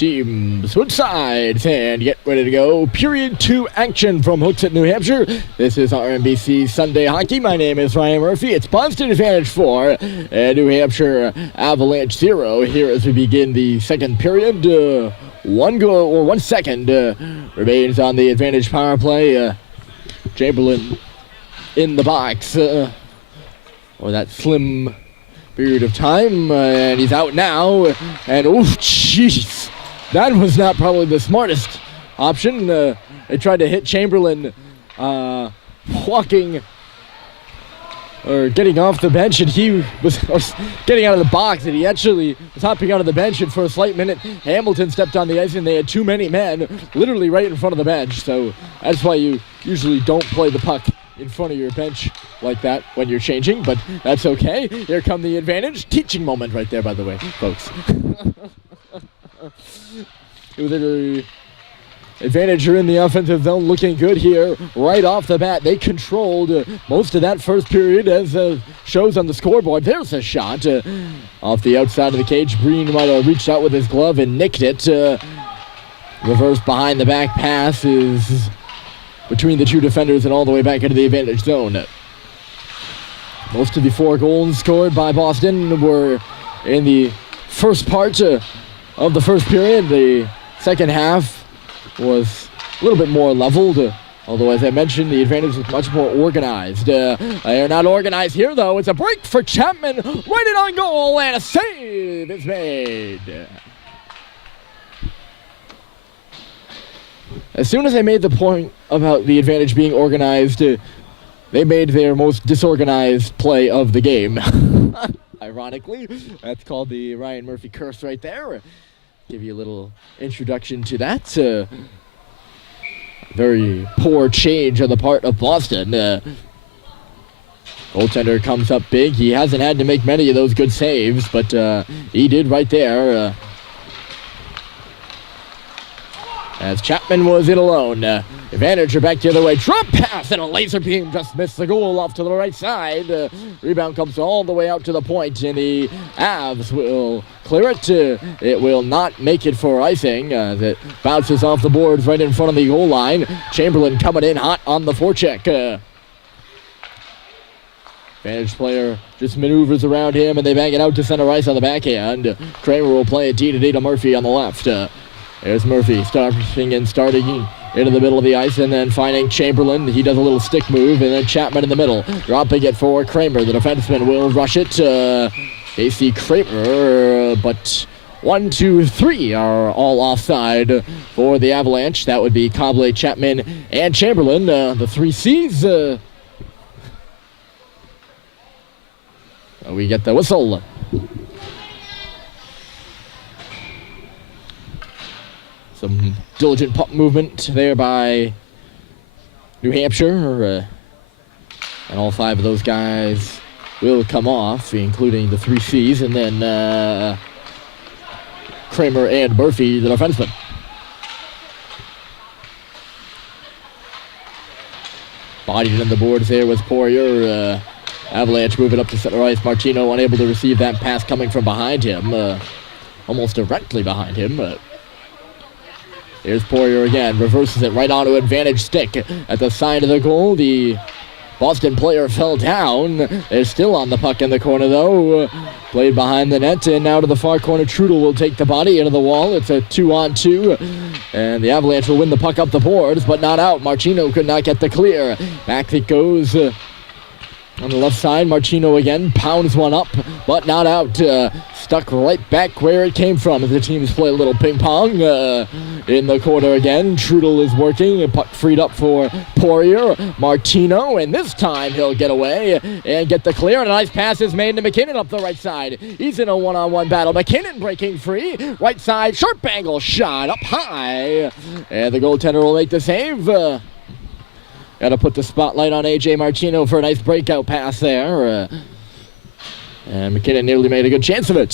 teams switch sides and get ready to go. Period 2 action from Hooksett, New Hampshire. This is RMBC Sunday Hockey. My name is Ryan Murphy. It's Boston Advantage 4 and New Hampshire Avalanche 0 here as we begin the second period. 1 second remains on the Advantage power play. Chamberlain in the box for that slim period of time, and he's out now. And oh, jeez. That was not probably the smartest option. They tried to hit Chamberlain walking or getting off the bench, and he was getting out of the box, and he actually was hopping out of the bench, and for a slight minute, Hamilton stepped on the ice, and they had too many men literally right in front of the bench. So that's why you usually don't play the puck in front of your bench like that when you're changing, but that's okay. Here come the Advantage. Teaching moment right there, by the way, folks. The Advantage are in the offensive zone, looking good here right off the bat. They controlled most of that first period, as shows on the scoreboard. There's a shot off the outside of the cage. Breen might have reached out with his glove and nicked it. Reverse behind the back pass is between the two defenders and all the way back into the Advantage zone. Most of the 4 goals scored by Boston were in the first part of the first period. The second half was a little bit more leveled, although, as I mentioned, the Advantage was much more organized. They are not organized here, though. It's a break for Chapman, right in on goal, and a save is made. As soon as I made the point about the Advantage being organized, they made their most disorganized play of the game. Ironically, that's called the Ryan Murphy curse right there. Give you a little introduction to that. Very poor change on the part of Boston. Goaltender comes up big. He hasn't had to make many of those good saves, but he did right there. As Chapman was in alone. Advantage are back the other way. Drop pass and a laser beam just missed the goal off to the right side. Rebound comes all the way out to the point, and the Avs will clear it. It will not make it for icing as it bounces off the boards right in front of the goal line. Chamberlain coming in hot on the forecheck. Advantage player just maneuvers around him, and they bang it out to center ice on the backhand. Kramer will play it D to Murphy on the left. There's Murphy starting into the middle of the ice, and then finding Chamberlain. He does a little stick move, and then Chapman in the middle, dropping it for Kramer. The defenseman will rush it. Casey Kramer, but 1, 2, 3 are all offside for the Avalanche. That would be Cobley, Chapman, and Chamberlain. The 3 C's. We get the whistle. Some diligent puck movement there by New Hampshire. And all 5 of those guys will come off, including the 3 C's, and then Kramer and Murphy, the defenseman. Bodied in the boards there was Poirier. Avalanche moving up to center ice. Martino unable to receive that pass coming from behind him. Almost directly behind him. Here's Poirier again, reverses it right onto Advantage stick. At the side of the goal, the Boston player fell down. They're still on the puck in the corner, though. Played behind the net, and now to the far corner. Trudel will take the body into the wall. It's a 2-on-2, and the Avalanche will win the puck up the boards, but not out. Martino could not get the clear. Back it goes. On the left side, Martino again pounds one up, but not out. Stuck right back where it came from. The teams play a little ping pong in the corner again. Trudel is working. A puck freed up for Poirier. Martino, and this time he'll get away and get the clear. And a nice pass is made to McKinnon up the right side. He's in a one-on-one battle. McKinnon breaking free. Right side, sharp angle shot up high. And the goaltender will make the save. Got to put the spotlight on A.J. Martino for a nice breakout pass there. And McKinnon nearly made a good chance of it.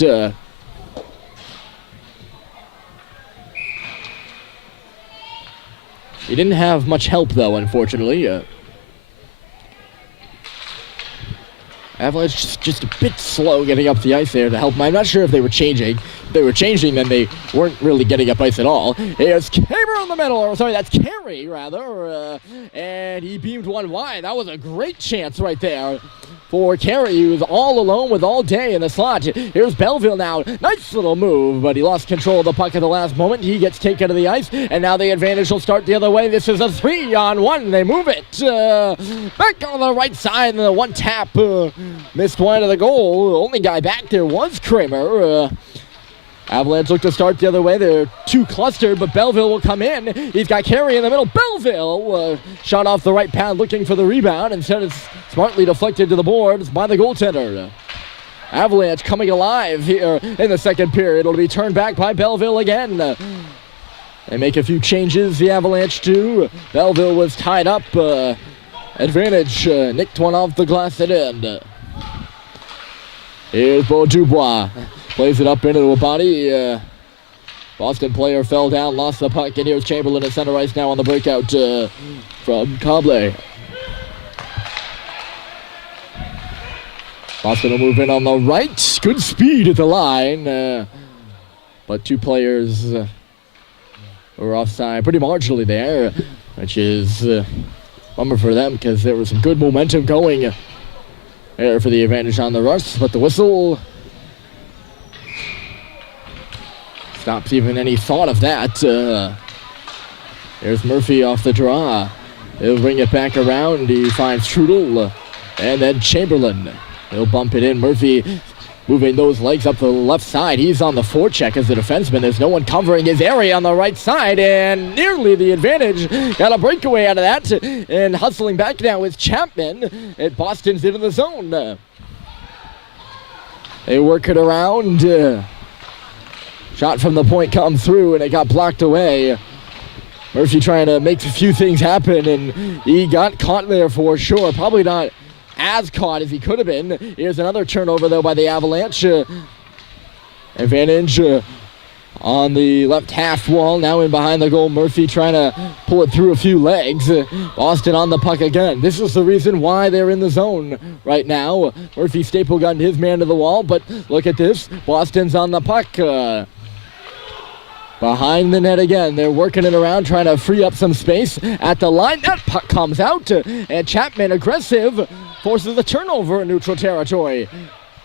He didn't have much help, though, unfortunately. Avalanche just a bit slow getting up the ice there to help them. I'm not sure if they were changing. If they were changing, then they weren't really getting up ice at all. Here's Caber in the middle, or sorry, that's Carey, rather. And he beamed one wide. That was a great chance right there for Carey, who was all alone with all day in the slot. Here's Belleville now. Nice little move, but he lost control of the puck at the last moment. He gets taken to the ice, and now the advantage will start the other way. This is a 3-on-1. They move it back on the right side, and the one tap missed wide of the goal. The only guy back there was Kramer. Avalanche look to start the other way. They're too clustered, but Belleville will come in. He's got Carey in the middle. Belleville shot off the right pad looking for the rebound. Instead, it's smartly deflected to the boards by the goaltender. Avalanche coming alive here in the second period. It'll be turned back by Belleville again. They make a few changes, the Avalanche do. Belleville was tied up. Advantage nicked one off the glass at end. Here's Beau Dubois. Plays it up into a body. Boston player fell down, lost the puck, and here's Chamberlain at center ice now on the breakout from Coble. Boston will move in on the right. Good speed at the line. But two players were offside pretty marginally there, which is a bummer for them because there was some good momentum going there for the advantage on the rush. But the whistle stops even any thought of that. There's Murphy off the draw. He'll bring it back around. He finds Trudel and then Chamberlain. He'll bump it in. Murphy moving those legs up the left side. He's on the forecheck as a defenseman. There's no one covering his area on the right side, and nearly the advantage. Got a breakaway out of that, and hustling back now is Chapman, and Boston's into the zone. They work it around. Shot from the point come through, and it got blocked away. Murphy trying to make a few things happen, and he got caught there for sure. Probably not as caught as he could have been. Here's another turnover, though, by the Avalanche. Advantage on the left half wall. Now in behind the goal. Murphy trying to pull it through a few legs. Boston on the puck again. This is the reason why they're in the zone right now. Murphy staple gunned his man to the wall, but look at this. Boston's on the puck. Behind the net again. They're working it around, trying to free up some space at the line. That puck comes out, and Chapman, aggressive, forces a turnover in neutral territory.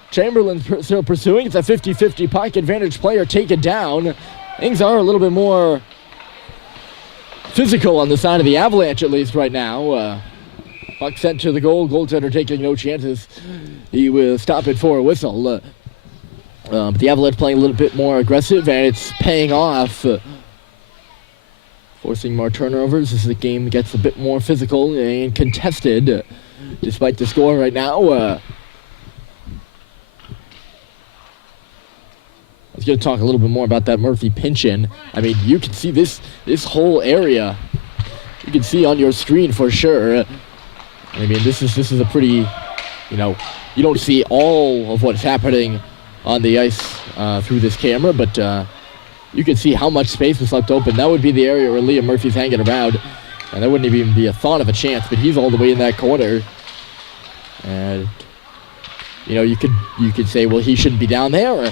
Chamberlain still pursuing. It's a 50-50 puck. Advantage player taken down. Things are a little bit more physical on the side of the Avalanche, at least right now. Puck sent to the goal. Goaltender taking no chances. He will stop it for a whistle. But the Avalanche playing a little bit more aggressive, and it's paying off. Forcing more turnovers as the game gets a bit more physical and contested, despite the score right now. I was going to talk a little bit more about that Murphy pinch-in. I mean, you can see this whole area. You can see on your screen for sure. I mean, this is a pretty, you don't see all of what's happening on the ice through this camera, but you can see how much space was left open. That would be the area where Liam Murphy's hanging around, and there wouldn't even be a thought of a chance, but he's all the way in that corner. And you could say, well, he shouldn't be down there,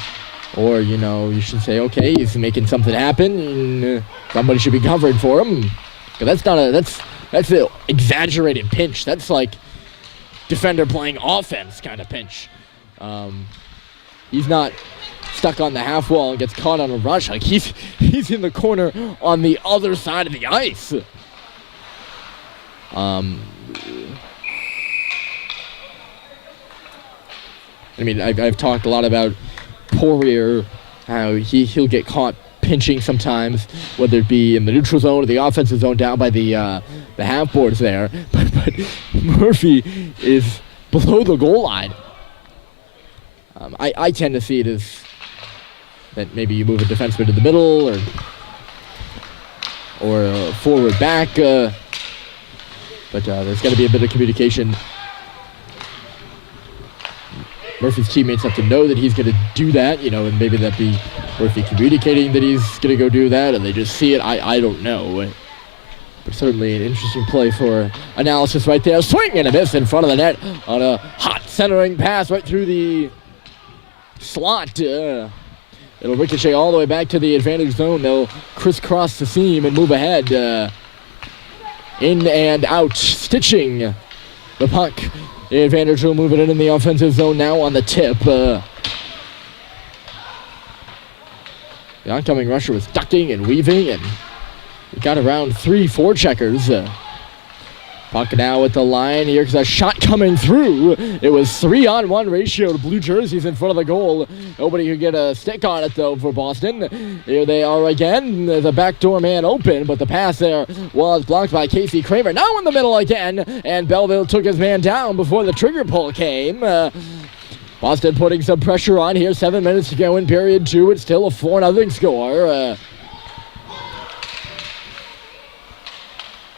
or you should say, okay, he's making something happen, and somebody should be covering for him. But that's an exaggerated pinch. That's like defender playing offense kind of pinch. He's not stuck on the half wall and gets caught on a rush. Like he's in the corner on the other side of the ice. I mean, I've talked a lot about Poirier, how he'll get caught pinching sometimes, whether it be in the neutral zone or the offensive zone down by the half boards there. But Murphy is below the goal line. I tend to see it as that maybe you move a defenseman to the middle or forward back, but there's got to be a bit of communication. Murphy's teammates have to know that he's going to do that, and maybe that be Murphy communicating that he's going to go do that, and they just see it. I don't know. But certainly an interesting play for analysis right there. Swing and a miss in front of the net on a hot centering pass right through the slot. It'll ricochet all the way back to the advantage zone. They'll crisscross the seam and move ahead. In and out, stitching the puck. The advantage will move it in the offensive zone now on the tip. The oncoming rusher was ducking and weaving, and we got around 3-4 checkers. Puck now at the line. Here's a shot coming through. It was 3-on-1 ratio to blue jerseys in front of the goal. Nobody could get a stick on it, though, for Boston. Here they are again. The backdoor man open, but the pass there was blocked by Casey Kramer. Now in the middle again, and Belleville took his man down before the trigger pull came. Boston putting some pressure on here. 7 minutes to go in period 2. It's still a 4-0 score.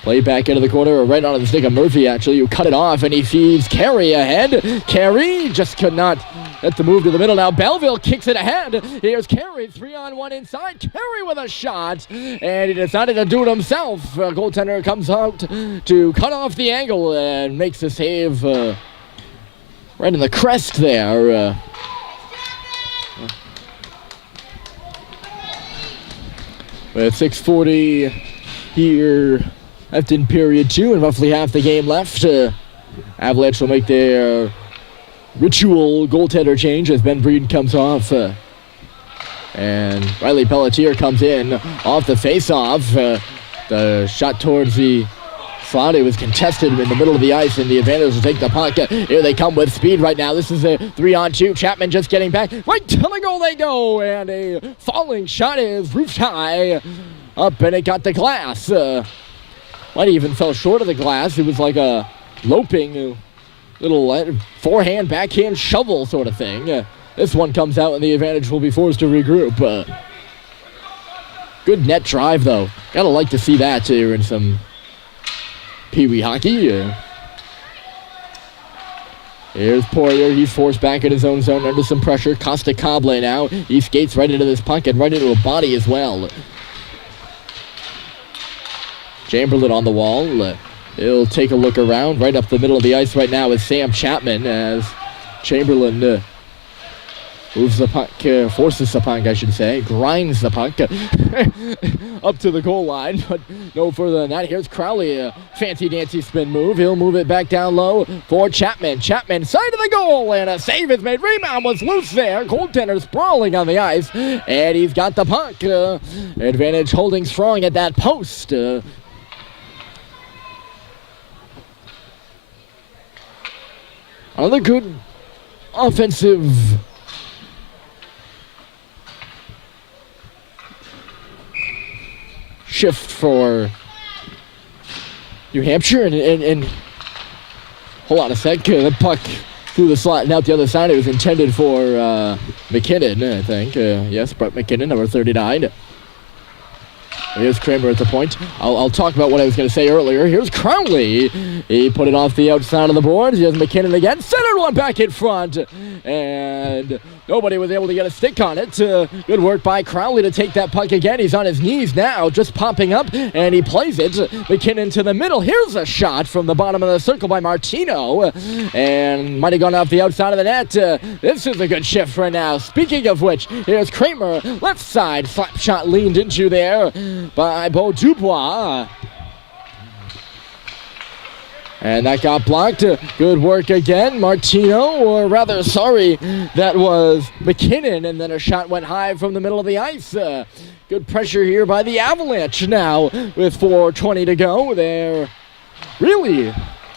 Played back into the corner, right onto the stick of Murphy, actually, who cut it off, and he feeds Carey ahead. Carey just could not get the move to the middle. Now Belleville kicks it ahead. Here's Carey, 3-on-1 inside. Carey with a shot, and he decided to do it himself. Goaltender comes out to cut off the angle and makes the save right in the crest there. With 6:40 here left in period 2 and roughly half the game left. Avalanche will make their ritual goaltender change as Ben Breeden comes off. And Riley Pelletier comes in off the face-off. The shot towards the slot, it was contested in the middle of the ice, and the advantage will take the puck. Here they come with speed right now. This is a 3-on-2. Chapman just getting back. Right to the goal they go, and a falling shot is roofed high up, and it got the glass. Might even fell short of the glass. It was like a loping little forehand, backhand shovel sort of thing. This one comes out, and the advantage will be forced to regroup. Good net drive, though. Gotta like to see that here in some Pee-wee hockey. Here's Poirier. He's forced back in his own zone under some pressure. Costa Cable now. He skates right into this puck and right into a body as well. Chamberlain on the wall. He'll take a look around. Right up the middle of the ice right now is Sam Chapman as Chamberlain moves the puck, forces the puck, I should say, grinds the puck up to the goal line, but no further than that. Here's Crowley, a fancy-dancy spin move. He'll move it back down low for Chapman. Chapman, side of the goal, and a save is made. Rebound was loose there. Goaltender sprawling on the ice, and he's got the puck. Advantage holding strong at that post. Another good offensive shift for New Hampshire, and hold on a sec. The puck through the slot and out the other side. It was intended for McKinnon, I think. Yes, Brett McKinnon, number 39. Here's Kramer at the point. I'll talk about what I was going to say earlier. Here's Crowley. He put it off the outside of the boards. Here's McKinnon again. Centered one back in front. And nobody was able to get a stick on it. Good work by Crowley to take that puck again. He's on his knees now, just popping up, and he plays it. McKinnon to the middle. Here's a shot from the bottom of the circle by Martino. And might have gone off the outside of the net. This is a good shift right now. Speaking of which, here's Kramer. Left side. Slap shot leaned into there by Beau Dubois. And that got blocked. Good work again. Martino, or rather, sorry, that was McKinnon, and then a shot went high from the middle of the ice. Good pressure here by the Avalanche now with 4:20 to go. They're really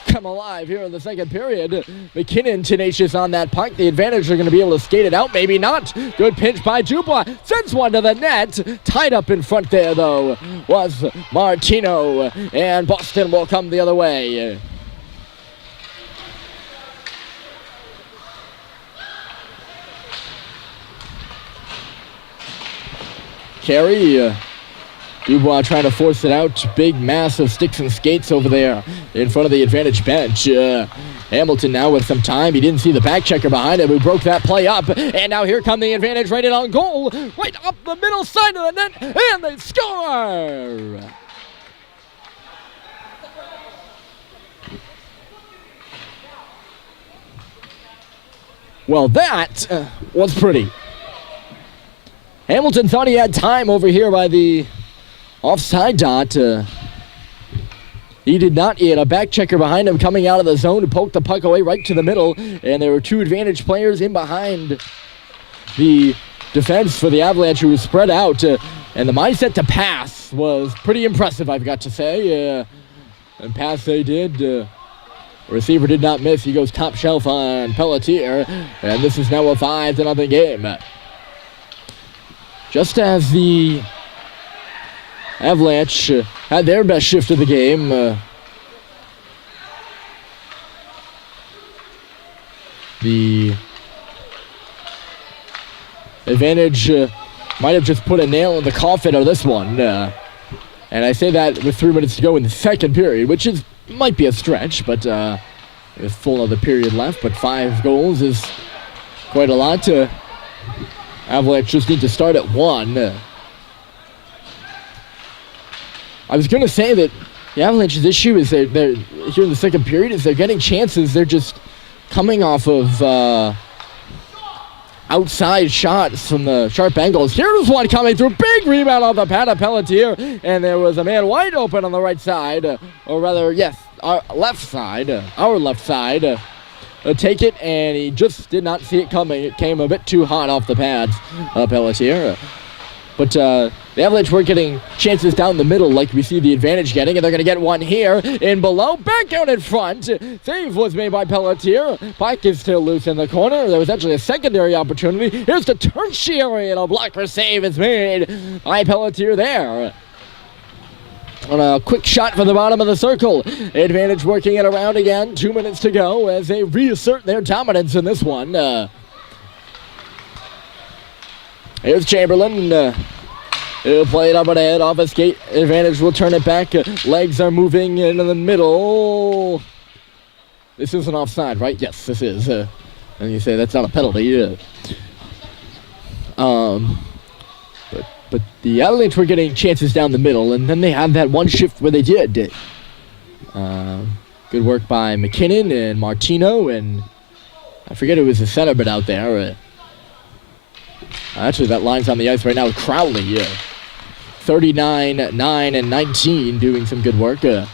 come alive here in the second period. McKinnon tenacious on that puck. The advantage are going to be able to skate it out. Maybe not. Good pinch by Dubois. Sends one to the net. Tied up in front there, though, was Martino. And Boston will come the other way. Carey. Dubois trying to force it out. Big mass of sticks and skates over there in front of the advantage bench. Hamilton now with some time. He didn't see the back checker behind him who broke that play up. And now here come the advantage right in on goal. Right up the middle side of the net. And they score! Well, that was pretty. Hamilton thought he had time over here by the offside dot. He did not. He had a back checker behind him coming out of the zone to poke the puck away right to the middle. And there were two advantage players in behind the defense for the Avalanche who was spread out. And the mindset to pass was pretty impressive, I've got to say. And pass they did. The receiver did not miss. He goes top shelf on Pelletier. And this is now a 5-0 game. Just as the Avalanche had their best shift of the game, the advantage might have just put a nail in the coffin of this one. And I say that with 3 minutes to go in the second period, which might be a stretch, but with full of the period left. But 5 goals is quite a lot. Avalanche just need to start at 1. I was going to say that the Avalanche's issue is they're here in the second period is they're getting chances. They're just coming off of outside shots from the sharp angles. Here's one coming through. Big rebound on the pad of Pelletier. And there was a man wide open on the right side. Or rather, yes, our left side. Take it, and he just did not see it coming. It came a bit too hot off the pads, Pelletier. But the Avalanche weren't getting chances down the middle like we see the advantage getting, and they're going to get one here in below. Back out in front. Save was made by Pelletier. Pike is still loose in the corner. There was actually a secondary opportunity. Here's the tertiary, and a blocker save is made by Pelletier there. On a quick shot from the bottom of the circle. Advantage working it around again. 2 minutes to go as they reassert their dominance in this one. Here's Chamberlain. He'll play it up and ahead off a skate. Advantage will turn it back. Legs are moving into the middle. This isn't offside, right? Yes, this is. And you say that's not a penalty. But the Avalanche were getting chances down the middle, and then they had that one shift where they did. Good work by McKinnon and Martino, and I forget who was the center bit out there. Actually, that line's on the ice right now with Crowley. 39, 9, and 19 doing some good work. And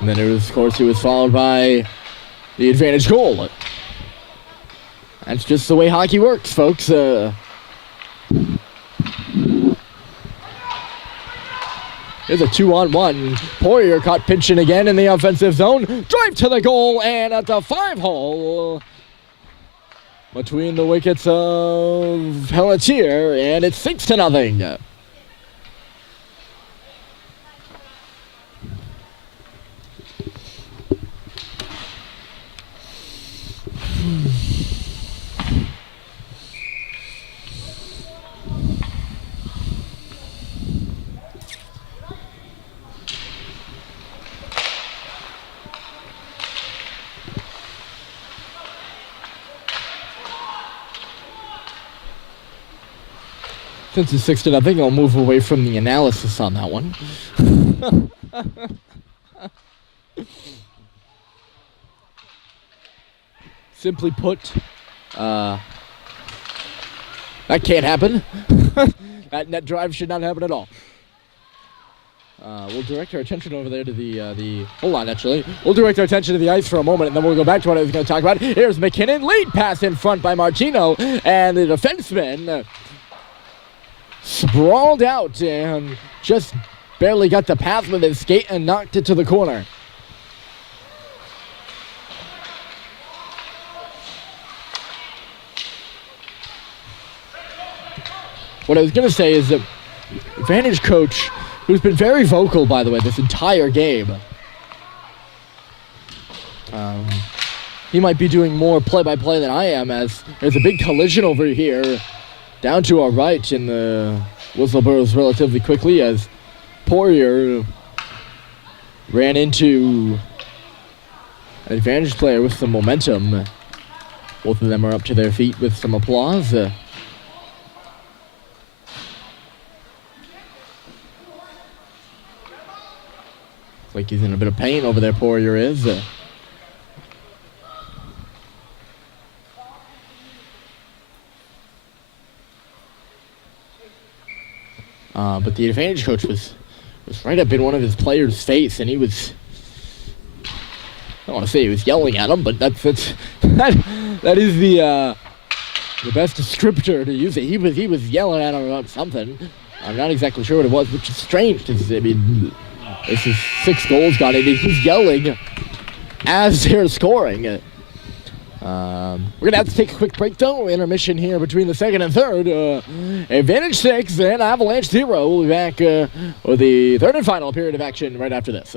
then it was, of course, it was followed by the advantage goal. That's just the way hockey works, folks. Here's a 2-on-1. Poirier caught pinching again in the offensive zone. Drive to the goal, and at the 5-hole between the wickets of Pelletier, and it's 6-0. Since it's 6-0, I'll move away from the analysis on that one. Simply put, that can't happen. That net drive should not happen at all. We'll direct our attention over there to the hold on, actually. We'll direct our attention to the ice for a moment, and then we'll go back to what I was going to talk about. Here's McKinnon. Lead pass in front by Martino, and the defenseman sprawled out and just barely got the path with his skate and knocked it to the corner. What I was going to say is that Advantage coach, who's been very vocal, by the way, this entire game, he might be doing more play-by-play than I am, as there's a big collision over here down to our right, and the whistle blows relatively quickly as Poirier ran into an Advantage player with some momentum. Both of them are up to their feet with some applause. Like he's in a bit of pain over there, Poirier is. But the Advantage coach was right up in one of his players' face, and he was, I don't want to say he was yelling at him, but that is the best descriptor to use it. He was yelling at him about something. I'm not exactly sure what it was, which is strange because, I mean, this is 6 goals got in. He's yelling as they're scoring. We're going to have to take a quick break, though. Intermission here between the second and third. Advantage 6 and Avalanche 0. We'll be back with the third and final period of action right after this.